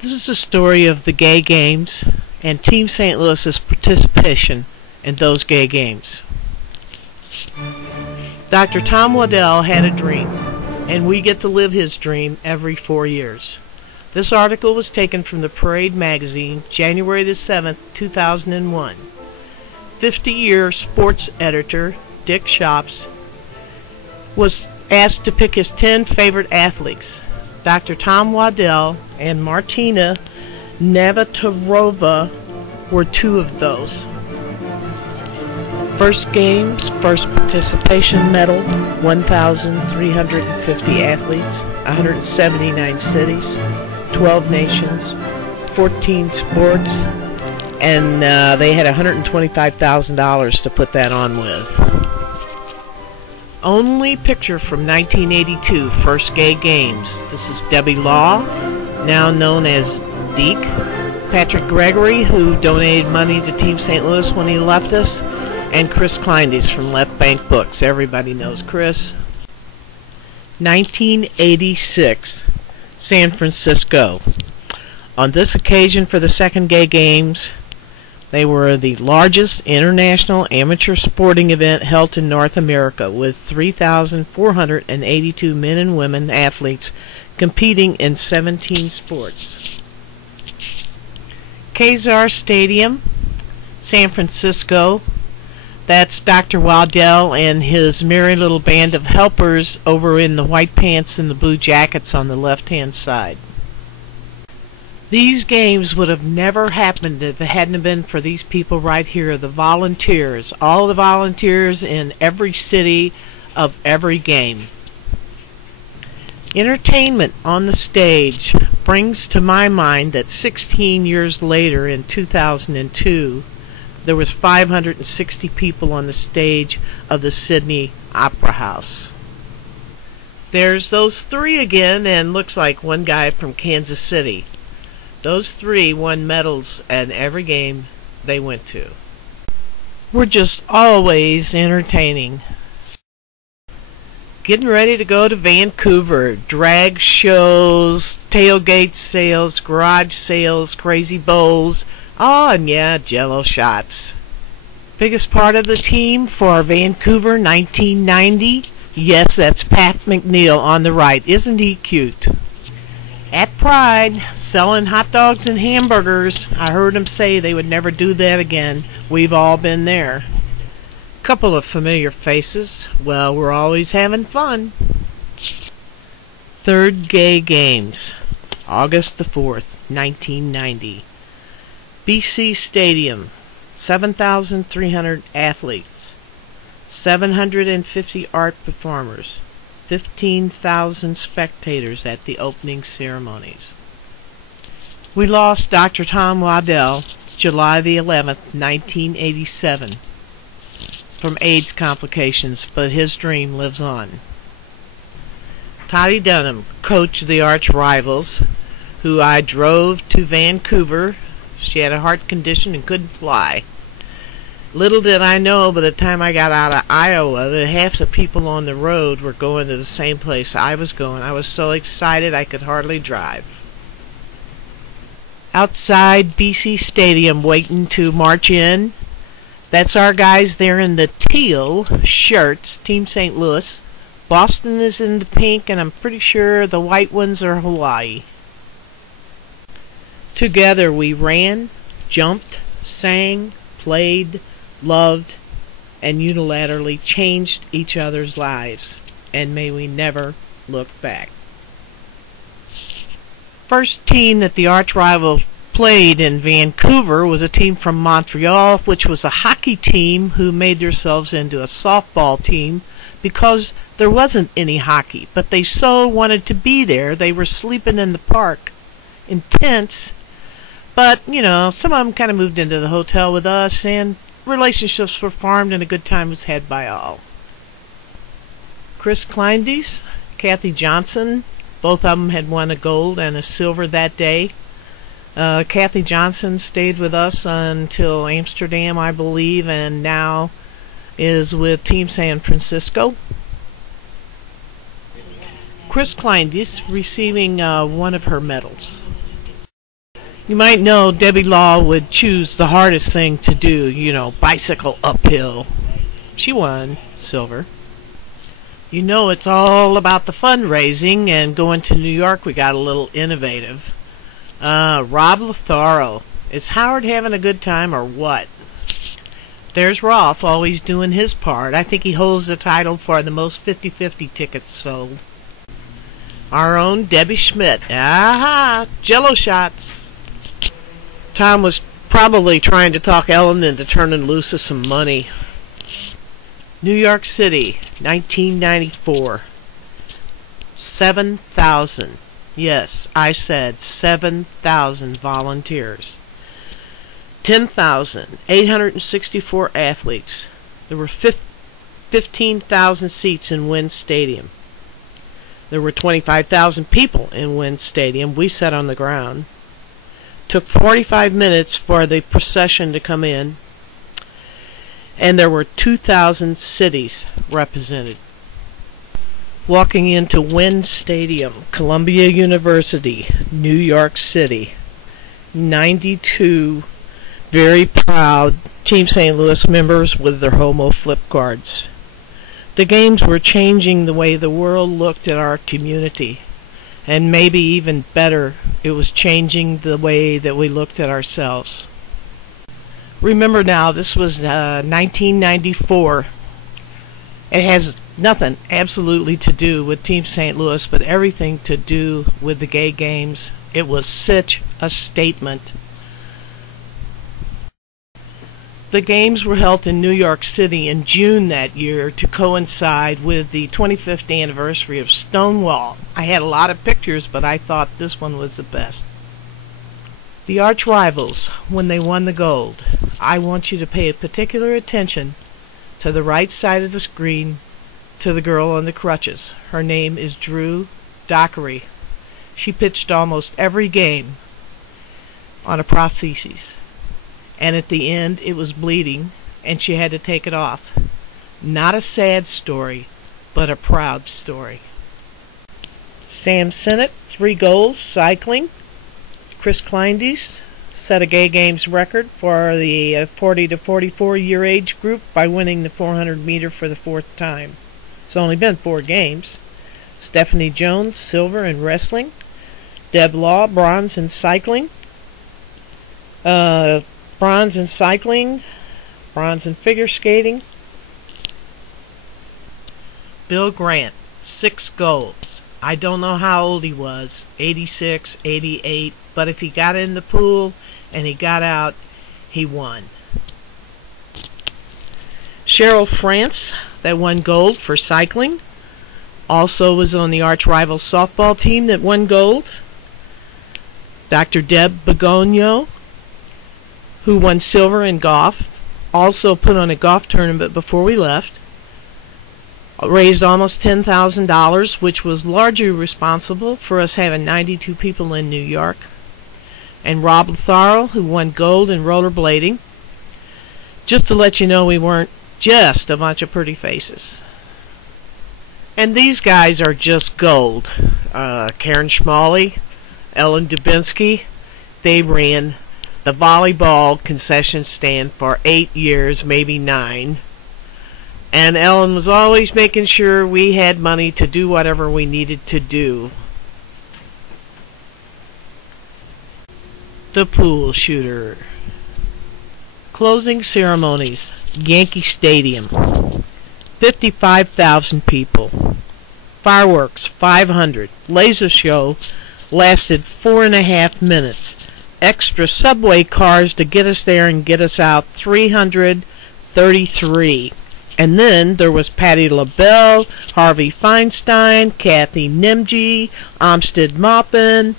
This is a story of the gay games and Team St. Louis's participation in those gay games. Dr. Tom Waddell had a dream, and we get to live his dream every 4 years. This article was taken from the Parade magazine, January the 7th, 2001. 50-year sports editor Dick Shops was asked to pick his 10 favorite athletes. Dr. Tom Waddell and Martina Navratilova were two of those. First games, first participation medal, 1,350 athletes, 179 cities, 12 nations, 14 sports, and they had $125,000 to put that on with. Only picture from 1982, first gay games. This is Debbie Law, now known as Deke, Patrick Gregory, who donated money to Team St. Louis when he left us, and Chris Kleindienst from Left Bank Books. Everybody knows Chris. 1986, San Francisco. On this occasion for the second gay games, they were the largest international amateur sporting event held in North America, with 3,482 men and women athletes competing in 17 sports. Kezar Stadium, San Francisco. That's Dr. Waddell and his merry little band of helpers over in the white pants and the blue jackets on the left-hand side. These games would have never happened if it hadn't been for these people right here, the volunteers, all the volunteers in every city of every game. Entertainment on the stage brings to my mind that 16 years later, in 2002, there was 560 people on the stage of the Sydney Opera House. There's those three again, and looks like one guy from Kansas City. Those three won medals at every game they went to. We're just always entertaining. Getting ready to go to Vancouver. Drag shows, tailgate sales, garage sales, crazy bowls. Oh, and yeah, Jello shots. Biggest part of the team for Vancouver 1990? Yes, that's Pat McNeil on the right. Isn't he cute? At Pride, selling hot dogs and hamburgers. I heard him say they would never do that again. We've all been there. Couple of familiar faces. Well, we're always having fun. Third Gay Games, August the 4th, 1990. BC Stadium, 7,300 athletes, 750 art performers, 15,000 spectators at the opening ceremonies. We lost Dr. Tom Waddell July the 11th, 1987, from AIDS complications, but his dream lives on. Toddy Dunham, coach of the arch rivals, who I drove to Vancouver. She had a heart condition and couldn't fly. Little did I know, by the time I got out of Iowa, that half the people on the road were going to the same place I was going. I was so excited I could hardly drive. Outside BC Stadium waiting to march in. That's our guys there in the teal shirts, Team St. Louis. Boston is in the pink, and I'm pretty sure the white ones are Hawaii. Together we ran, jumped, sang, played, loved, and unilaterally changed each other's lives, and may we never look back. First team that the arch rival played in Vancouver was a team from Montreal, which was a hockey team who made themselves into a softball team because there wasn't any hockey, but they so wanted to be there. They were sleeping in the park in tents, but you know, some of them kind of moved into the hotel with us, and relationships were formed and a good time was had by all. Chris Kleindienst, Kathy Johnson, both of them had won a gold and a silver that day. Kathy Johnson stayed with us until Amsterdam, I believe, and now is with Team San Francisco. Chris Kleindienst receiving one of her medals. You might know Debbie Law would choose the hardest thing to do, bicycle uphill. She won silver. You know it's all about the fundraising, and going to New York we got a little innovative. Rob Lotharo. Is Howard having a good time or what? There's Rolf always doing his part. I think he holds the title for the most 50-50 tickets sold. Our own Debbie Schmidt. Aha! Jello shots. Tom was probably trying to talk Ellen into turning loose of some money. New York City, 1994. 7,000. Yes, I said 7,000 volunteers. 10,864 athletes. There were 15,000 seats in Wynn Stadium. There were 25,000 people in Wynn Stadium. We sat on the ground. Took 45 minutes for the procession to come in. And there were 2,000 cities represented. Walking into Wynn Stadium, Columbia University, New York City. 92 very proud Team St. Louis members with their homo flip cards. The games were changing the way the world looked at our community. And maybe even better, it was changing the way that we looked at ourselves. Remember now, this was 1994. It has nothing absolutely to do with Team St. Louis, but everything to do with the gay games. It was such a statement. The games were held in New York City in June that year to coincide with the 25th anniversary of Stonewall. I had a lot of pictures, but I thought this one was the best. The arch rivals, when they won the gold. I want you to pay particular attention to the right side of the screen, to the girl on the crutches. Her name is Drew Dockery. She pitched almost every game on a prosthesis. And at the end it was bleeding and she had to take it off. Not a sad story, but a proud story. Sam Sinnott, 3 goals, cycling. Chris Kleindienst set a gay games record for the 40 to 44 year age group by winning the 400 meter for the 4th time. It's only been 4 games. Stephanie Jones, silver in wrestling. Deb Law, bronze in cycling. Bronze in cycling, bronze in figure skating. Bill Grant, 6 goals. I don't know how old he was, 86, 88, but if he got in the pool and he got out, he won. Cheryl France, that won gold for cycling, also was on the arch rival softball team that won gold. Dr. Deb Begogno, who won silver in golf, also put on a golf tournament before we left, raised almost $10,000, which was largely responsible for us having 92 people in New York. And Rob Lotharo, who won gold in rollerblading. Just to let you know, we weren't just a bunch of pretty faces. And these guys are just gold. Karen Schmalley, Ellen Dubinsky, they ran the volleyball concession stand for 8 years, maybe 9. And Ellen was always making sure we had money to do whatever we needed to do. The pool shooter. Closing ceremonies. Yankee Stadium. 55,000 people. Fireworks, 500. Laser show lasted 4.5 minutes. Extra subway cars to get us there and get us out, 333. And then there was Patti LaBelle, Harvey Feinstein, Kathy Nimji, Amstead Maupin,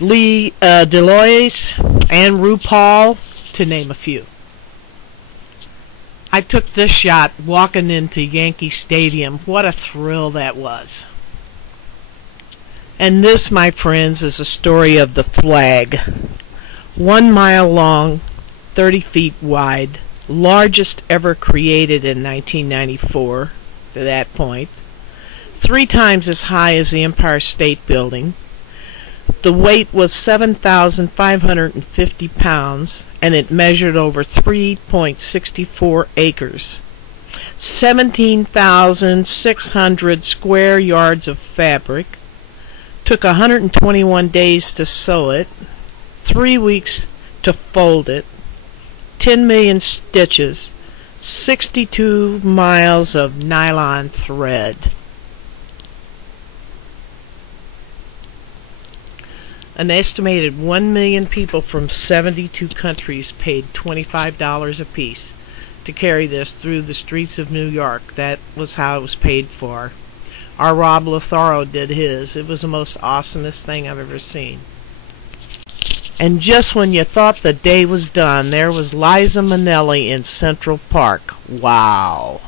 Lee Deloise, and RuPaul, to name a few. I took this shot walking into Yankee Stadium. What a thrill that was. And this, my friends, is a story of the flag. 1 mile long, 30 feet wide, largest ever created in 1994, to that point. 3 times as high as the Empire State Building. The weight was 7,550 pounds, and it measured over 3.64 acres. 17,600 square yards of fabric. Took 121 days to sew it, 3 weeks to fold it, 10 million stitches, 62 miles of nylon thread. An estimated 1 million people from 72 countries paid $25 apiece to carry this through the streets of New York. That was how it was paid for. Our Rob Lotharo did his. It was the most awesomest thing I've ever seen. And just when you thought the day was done, there was Liza Minnelli in Central Park. Wow.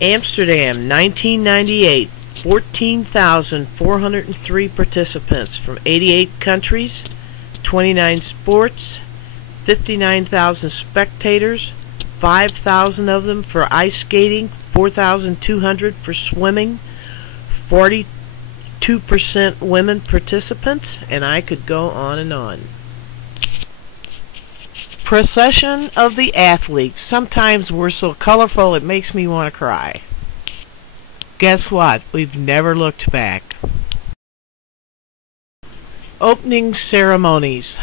Amsterdam, 1998. 14,403 participants from 88 countries, 29 sports, 59,000 spectators, 5,000 of them for ice skating, 4,200 for swimming, 42% women participants, and I could go on and on. Procession of the athletes. Sometimes we're so colorful it makes me want to cry. Guess what? We've never looked back. Opening ceremonies.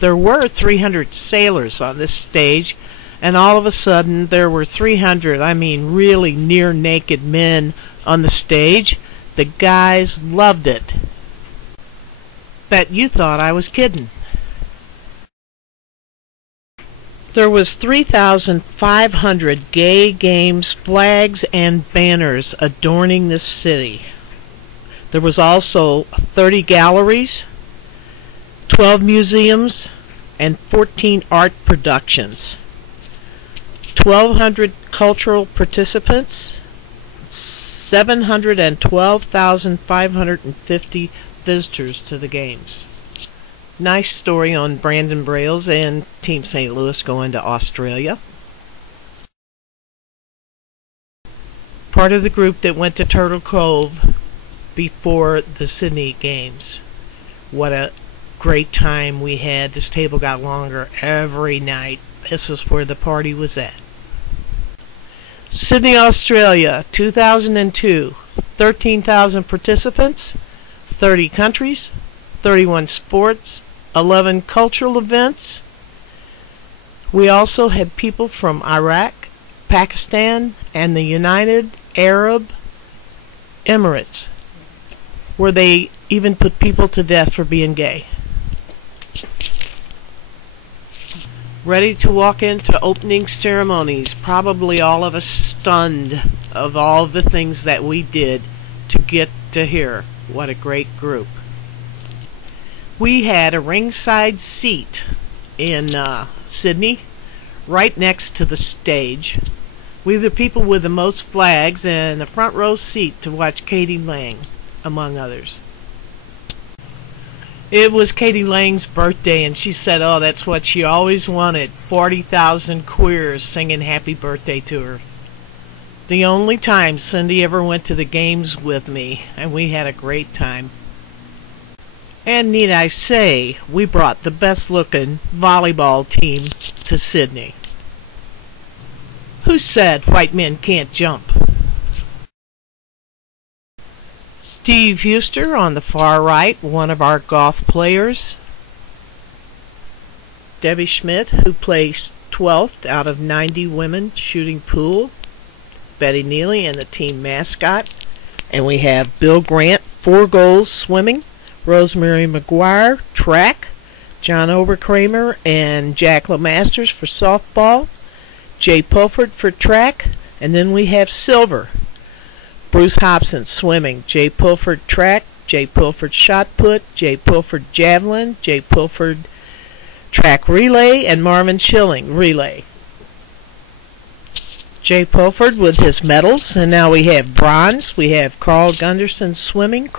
There were 300 sailors on this stage, and all of a sudden there were 300, really near naked men on the stage. The guys loved it. Bet you thought I was kidding. There was 3,500 gay games, flags, and banners adorning this city. There was also 30 galleries, 12 museums, and 14 art productions. 1,200 cultural participants, 712,550 visitors to the games. Nice story on Brandon Brails and Team St. Louis going to Australia. Part of the group that went to Turtle Cove before the Sydney Games. What a great time we had. This table got longer every night. This is where the party was at. Sydney, Australia, 2002. 13,000 participants, 30 countries, 31 sports, 11 cultural events. We also had people from Iraq, Pakistan, and the United Arab Emirates, where they even put people to death for being gay. Ready to walk into opening ceremonies, probably all of us stunned of all the things that we did to get to here. What a great group. We had a ringside seat in Sydney, right next to the stage. We were the people with the most flags and a front row seat to watch Katie Lang, among others. It was Katie Lang's birthday, and she said, oh, that's what she always wanted, 40,000 queers singing happy birthday to her. The only time Cindy ever went to the games with me, and we had a great time. And need I say, we brought the best-looking volleyball team to Sydney. Who said white men can't jump? Steve Huster on the far right, one of our golf players. Debbie Schmidt, who placed 12th out of 90 women shooting pool. Betty Neeley and the team mascot. And we have Bill Grant, 4 goals swimming. Rosemary McGuire, track, John Oberkramer and Jack LeMasters for softball, Jay Pulford for track, and then we have silver. Bruce Hobson, swimming, Jay Pulford track, Jay Pulford shot put, Jay Pulford javelin, Jay Pulford track relay, and Marvin Schilling relay. Jay Pulford with his medals, and now we have bronze. We have Carl Gunderson swimming,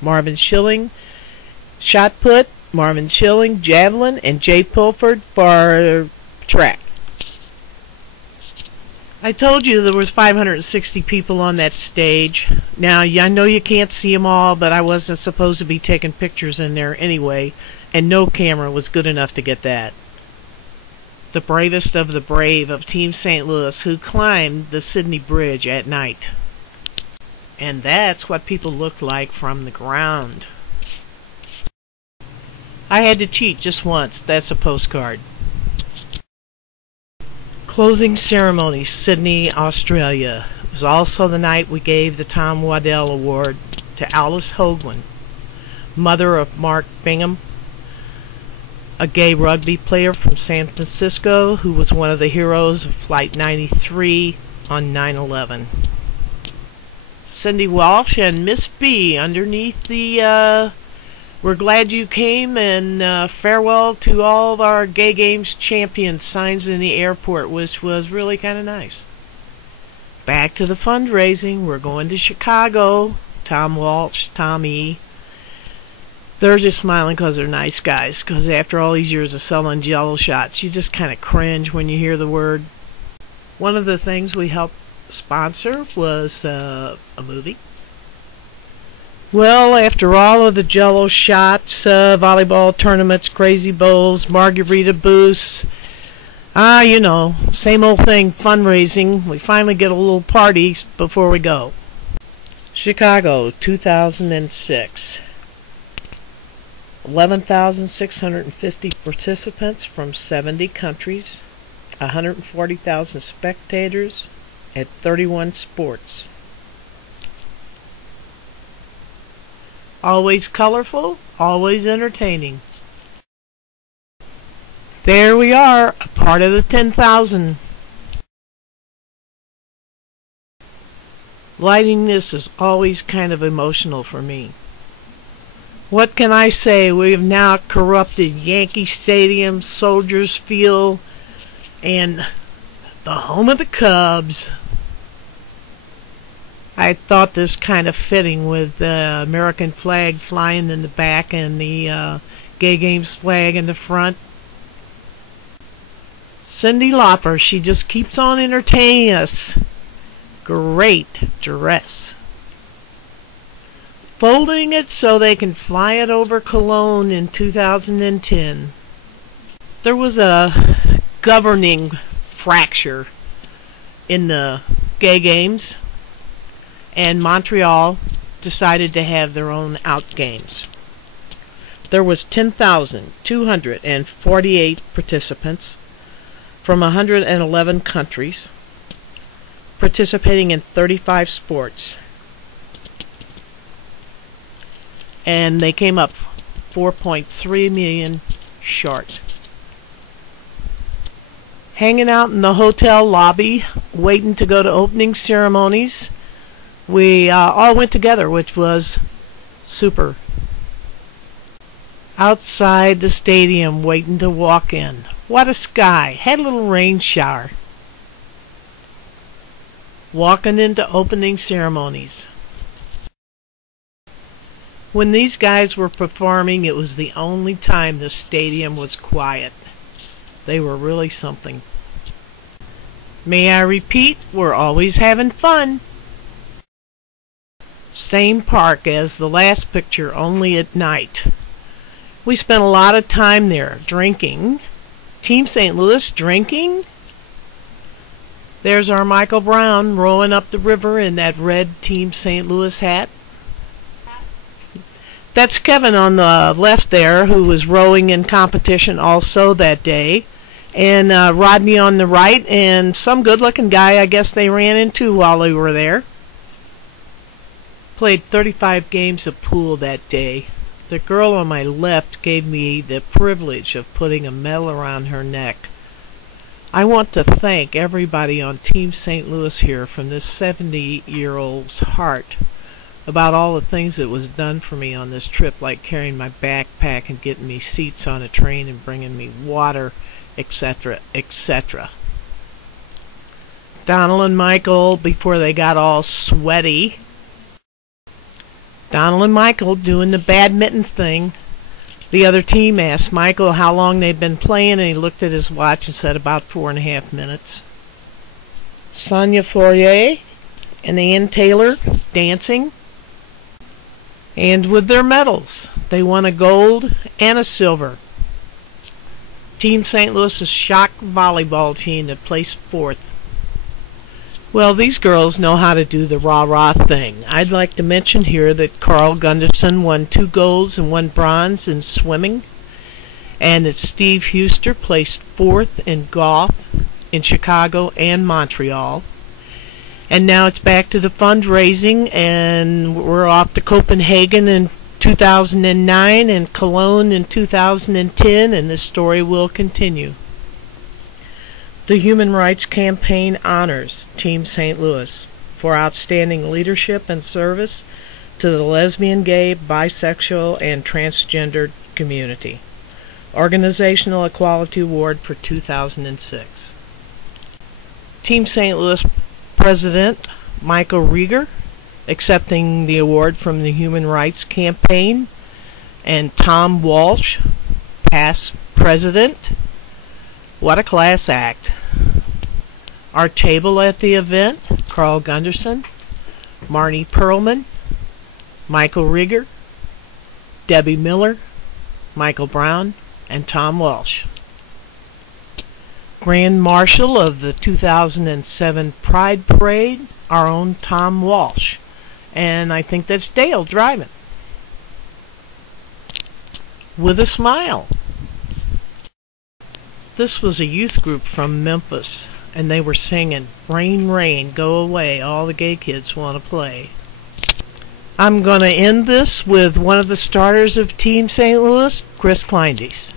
Marvin Schilling shot put, Marvin Schilling javelin, and Jay Pulford for track. I told you there was 560 people on that stage. Now, I know you can't see them all, but I wasn't supposed to be taking pictures in there anyway, and no camera was good enough to get that. The bravest of the brave of Team St. Louis who climbed the Sydney Bridge at night. And that's what people looked like from the ground. I had to cheat just once. That's a postcard. Closing ceremony, Sydney, Australia. It was also the night we gave the Tom Waddell Award to Alice Hoagland, mother of Mark Bingham, a gay rugby player from San Francisco who was one of the heroes of Flight 93 on 9/11. Cindy Walsh and Miss B underneath the "We're glad you came" and "Farewell to all of our Gay Games champions" signs in the airport, which was really kind of nice. Back to the fundraising. We're going to Chicago. Tom Walsh, Tom E. They're just smiling because they're nice guys, because after all these years of selling Jello shots, you just kind of cringe when you hear the word. One of the things we helped sponsor was a movie. Well, after all of the Jello shots, volleyball tournaments, crazy bowls, margarita booths, you know, same old thing, fundraising, we finally get a little party before we go. Chicago, 2006. 11,650 participants from 70 countries, 140,000 spectators at 31 sports. Always colorful, always entertaining. There we are, a part of the 10,000. Lighting this is always kind of emotional for me. What can I say? We have now corrupted Yankee Stadium, Soldiers Field, and the home of the Cubs. I thought this kind of fitting with the American flag flying in the back and the Gay Games flag in the front. Cyndi Lauper, she just keeps on entertaining us. Great dress. Folding it so they can fly it over Cologne in 2010. There was a governing fracture in the Gay Games, and Montreal decided to have their own out games. There was 10,248 participants from 111 countries, participating in 35 sports. And they came up 4.3 million short. Hanging out in the hotel lobby, waiting to go to opening ceremonies. We all went together, which was super. Outside the stadium, waiting to walk in. What a sky. Had a little rain shower. Walking into opening ceremonies. When these guys were performing, it was the only time the stadium was quiet. They were really something. May I repeat, we're always having fun. Same park as the last picture, only at night. We spent a lot of time there, drinking. Team St. Louis drinking. There's our Michael Brown rowing up the river in that red Team St. Louis hat. That's Kevin on the left there, who was rowing in competition also that day. And Rodney on the right, and some good-looking guy I guess they ran into while they were there. Played 35 games of pool that day. The girl on my left gave me the privilege of putting a medal around her neck. I want to thank everybody on Team St. Louis here from this 70-year-old's heart about all the things that was done for me on this trip, like carrying my backpack and getting me seats on a train and bringing me water, etc., etc. Donald and Michael, before they got all sweaty. Donald and Michael doing the badminton thing. The other team asked Michael how long they'd been playing, and he looked at his watch and said about 4.5 minutes. Sonia Fourier and Ann Taylor dancing. And with their medals, they won a gold and a silver. Team St. Louis's shock volleyball team that placed fourth. Well, these girls know how to do the rah-rah thing. I'd like to mention here that Carl Gunderson won 2 golds and 1 bronze in swimming, and that Steve Huster placed 4th in golf in Chicago and Montreal. And now it's back to the fundraising, and we're off to Copenhagen in 2009 and Cologne in 2010, and this story will continue. The Human Rights Campaign honors Team St. Louis for outstanding leadership and service to the lesbian, gay, bisexual, and transgender community. Organizational Equality Award for 2006. Team St. Louis President Michael Rieger accepting the award from the Human Rights Campaign, and Tom Walsh, past president. What a class act. Our table at the event: Carl Gunderson, Marnie Perlman, Michael Rieger, Debbie Miller, Michael Brown, and Tom Walsh. Grand Marshal of the 2007 Pride Parade, our own Tom Walsh. And I think that's Dale driving. With a smile. This was a youth group from Memphis, and they were singing, "Rain, Rain, Go Away, All the Gay Kids Want to Play." I'm going to end this with one of the starters of Team St. Louis, Chris Kleindienst.